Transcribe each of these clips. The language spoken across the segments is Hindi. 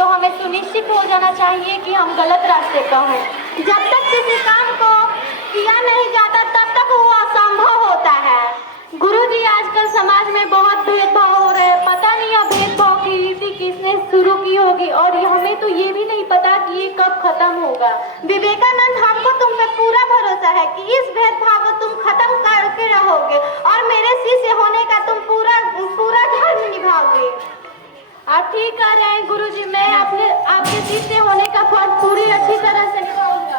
तो हमें सुनिश्चित हो जाना चाहिए कि हम गलत रास्ते पर हैं। जब तक किसी काम को किया नहीं जाता तब तक वो असंभव होता है। गुरुजी, आजकल समाज में बहुत भेदभाव हो रहे हैं। पता नहीं यह भेदभाव की रीति किसने शुरू की होगी और हमें तो ये भी नहीं पता कि ये कब खत्म होगा। विवेकानंद, हमको तुम पे पूरा भरोसा है कि इस भेदभाव को तुम खत्म करके रहोगे और मेरे शिष्य होने का तुम पूरा धर्म निभाओगे। आप ठीक कह रहे हैं गुरुजी, मैं आपके शिष्य होने का फर्ज पूरी अच्छी तरह से निभाऊंगा।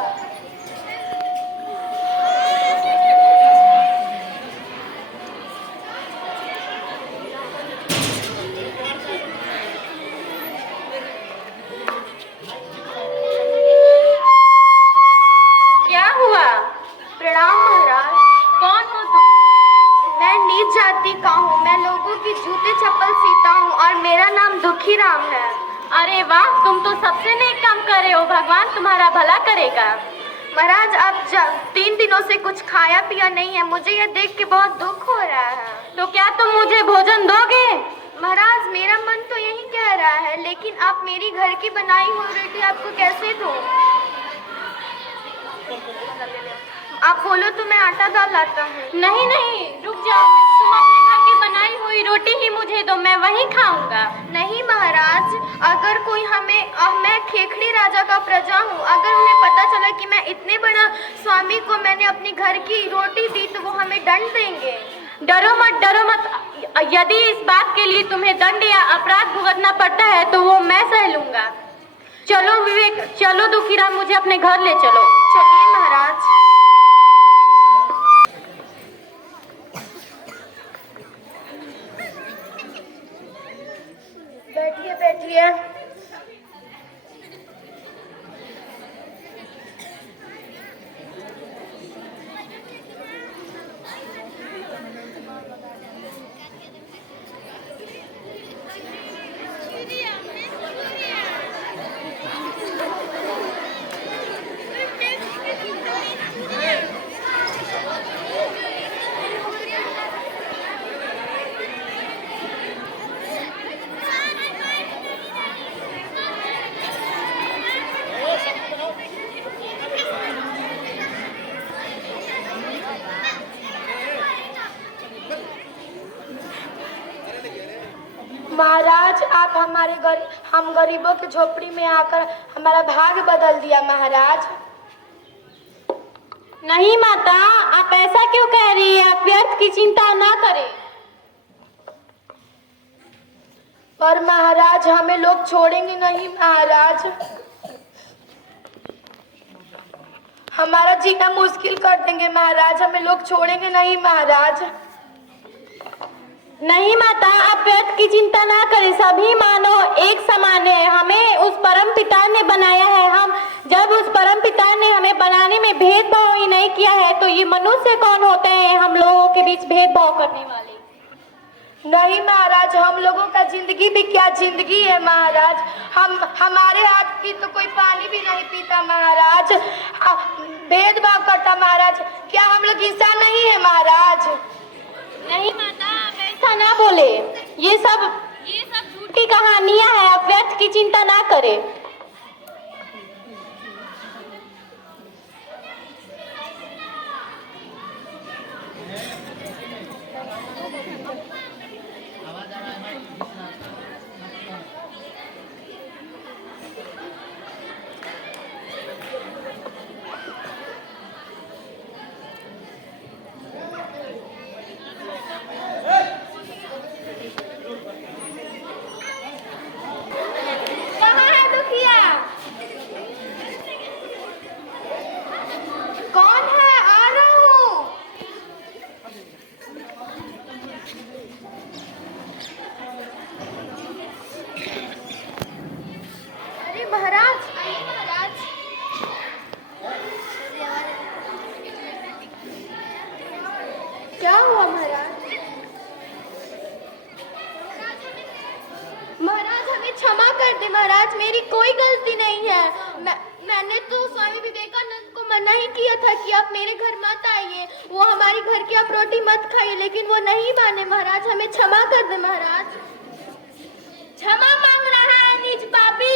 क्या हुआ? प्रणाम महाराज। कौन हो तुम? मैं नीच जाति का हूँ। मैं लोगों की जूते चप्पल सीता हूँ और मेरा नाम दुखी राम है। अरे वाह, तुम तो सबसे नेक काम कर रहे हो। भगवान तुम्हारा भला करेगा। महाराज, अब 3 दिनों से कुछ खाया पिया नहीं है। मुझे यह देख के बहुत दुख हो रहा है। तो क्या तुम मुझे भोजन दोगे? महाराज, मेरा मन तो यही कह रहा है, लेकिन आप मेरी घर की बनाई हुई रोटी आपको कैसे दूं? आप बोलो तो मैं आटा दाल लाता हूँ। नहीं नहीं, रुक जाओ। तुम अपने घर की बनाई हुई रोटी ही मुझे दो, मैं वही खाऊंगा। नहीं महाराज, अगर कोई मैं खेखड़ी राजा का प्रजा हूँ, अगर उन्हें पता चला कि मैं इतने बड़ा स्वामी को मैंने अपने घर की रोटी दी तो वो हमें दंड देंगे। डरो मत। यदि इस बात के लिए तुम्हें दंड या अपराध भुगतना पड़ता है तो वो मैं सह लूंगा। चलो विवेक, चलो दुखीराम, मुझे अपने घर ले चलो। चलिए महाराज। बैठिए। महाराज, आप हम गरीबों की झोपड़ी में आकर हमारा भाग बदल दिया महाराज। नहीं माता, आप ऐसा क्यों कह रही है? आप व्यर्थ की चिंता ना करें। पर महाराज, हमें लोग छोड़ेंगे नहीं महाराज। हमारा जीना मुश्किल कर देंगे महाराज। हमें लोग छोड़ेंगे नहीं महाराज। नहीं माता, आप व्यर्थ की चिंता ना करें। सभी मानव एक समान है। हमें उस परम पिता ने बनाया है। हम जब उस परम पिता ने हमें बनाने में भेदभाव ही नहीं किया है तो ये मनुष्य कौन होते हैं हम लोगों के बीच भेदभाव करने वाले? नहीं महाराज, हम लोगों का जिंदगी भी क्या जिंदगी है महाराज। हमारे हाथ की तो कोई पानी भी नहीं पीता महाराज। भेदभाव करता महाराज। क्या हम लोग इंसान नहीं है महाराज? नहीं माता, आप ऐसा ना बोले। ये सब झूठी कहानियां हैं। आप व्यर्थ की चिंता ना करें। कौन है? आ रहा हूँ। अरे महाराज, आइए महाराज। क्या हुआ महाराज? महाराज, हमें क्षमा कर दे महाराज। मेरी कोई गलती नहीं है। मैंने तो स्वामी विवेकानंद को मना ही किया था कि आप मेरे घर मत आइए, वो हमारे घर की आप रोटी मत खाइए, लेकिन वो नहीं माने महाराज। हमें क्षमा कर दे महाराज। क्षमा मांग रहा है नीच पापी।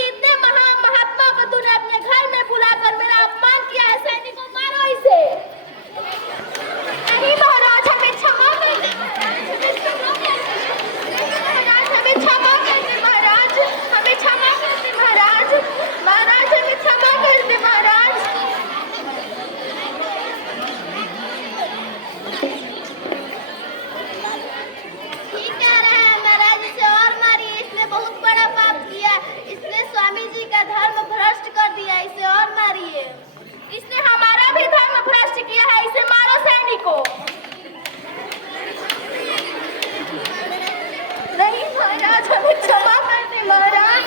धर्म भ्रष्ट कर दिया, इसे और मारिए। इसने हमारा भी धर्म भ्रष्ट किया है, इसे मारो सैनिकों। नहीं महाराज, हमें क्षमा कर दे महाराज।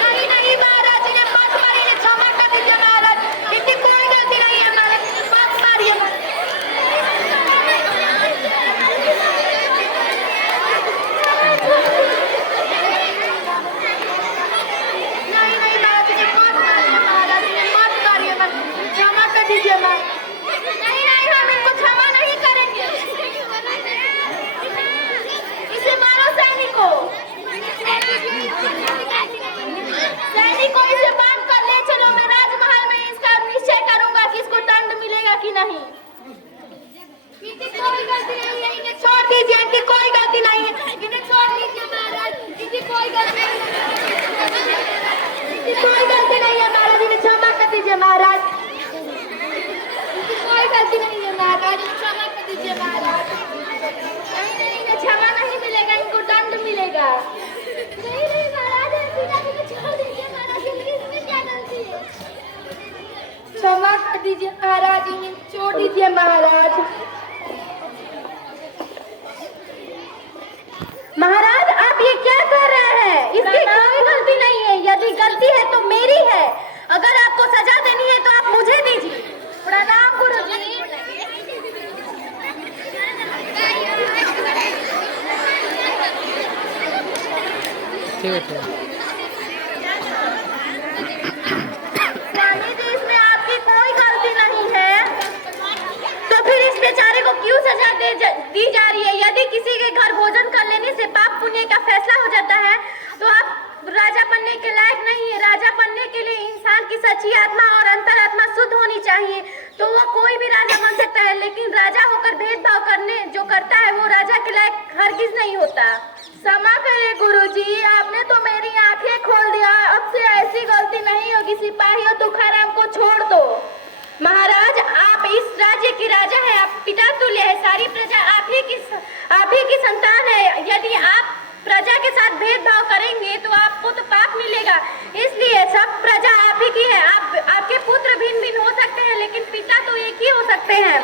नहीं महाराज, इन्हें मत मारिए, क्षमा कर दीजिए महाराज, इनकी कोई गलती नहीं है महाराज, मत मारिए। नहीं महाराज, इन्हें मत मारिए महाराज, इन्हें मत मारिए, क्षमा कर दीजिए महाराज। नहीं हम इनको क्षमा नहीं करेंगे, इसे मारो सैनिकों। सैनिकों, इसे बांध कर ले चलो, मैं राजमहल में इसका निश्चय करूंगा कि इसको दंड मिलेगा कि नहीं। इनकी कोई गलती नहीं है, इन्हें छोड़ दीजिए, इनकी कोई गलती नहीं है, इन्हें छोड़ दीजिए महाराज, इनकी कोई गलती नहीं है, इनकी कोई गलती नहीं है महाराज, इन्हें क्षमा कर दीजिए महाराज, इनकी कोई गलती नहीं है महाराज, इन्हें क्षमा कर दीजिए महाराज। नहीं इन्हें क्षमा नहीं मिलेगा, इनको दंड मिलेगा। नहीं महाराज, पिताजी को छोड़ दीजिए महाराज, इनकी इसमें क्या गलती है? क्षमा कर दीजिए महाराज, इन्हें छोड़ दीजिए महाराज। महाराज, आप ये क्या कर रहे हैं? इसकी कोई गलती नहीं है, यदि गलती है तो मेरी है। अगर आपको सजा देनी है तो आप मुझे दीजिए। प्रणाम गुरुजी। स्वामी जी, इसमें आपकी कोई गलती नहीं है, तो फिर इस बेचारे को क्यों सजा दी जा रही है? यदि किसी के घर भोजन कर लेने से पाप पुण्य का फैसला हो जाता है तो आप राजा बनने के लायक नहीं है। राजा बनने के लिए इंसान की सच्ची आत्मा और अंतरात्मा शुद्ध होनी चाहिए, तो वो कोई भी राजा बन सकता है, लेकिन राजा होकर भेदभाव करने जो करता है वो राजा के लायक हरगिज नहीं होता। क्षमा करिए गुरुजी, आपने तो मेरी आंखें खोल दिया, अब से ऐसी गलती नहीं होगी। सिपाहियों, तुकाराम को छोड़ दो। महाराज, आप इस राज्य के राजा हैं, आप पिता तुल्य है, सारी प्रजा आप ही की संतान है। यदि आप प्रजा के साथ भेदभाव करेंगे तो आपको तो पाप मिलेगा, इसलिए सब प्रजा आप ही की है। आपके पुत्र भिन्न भिन्न हो सकते हैं, लेकिन पिता तो एक ही हो सकते हैं,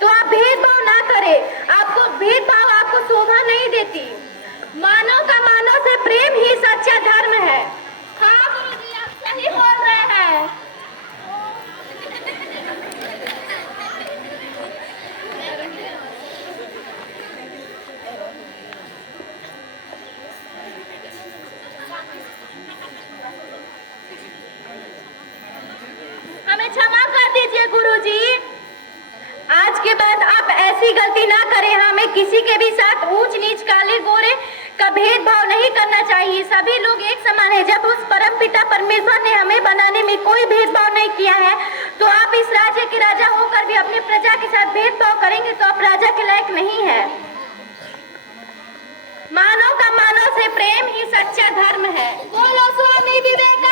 तो आप भेदभाव ना करें। आपको भेदभाव आपको शोभा नहीं देती। मानव का मानव से प्रेम ही सच्चा धर्म है। हाँ गुरुजी, आप सही बोल रहे हैं। हमें क्षमा कर दीजिए गुरुजी, आज के बाद आप ऐसी गलती ना करें। हमें किसी के भी साथ ऊंच नीच, काले गोरे का भेदभाव नहीं करना चाहिए। सभी लोग एक समान है। जब उस परम पिता परमेश्वर ने हमें बनाने में कोई भेदभाव नहीं किया है, तो आप इस राज्य के राजा होकर भी अपने प्रजा के साथ भेदभाव करेंगे तो आप राजा के लायक नहीं है। मानव का मानव से प्रेम ही सच्चा धर्म है। बोलो स्वामी विवेक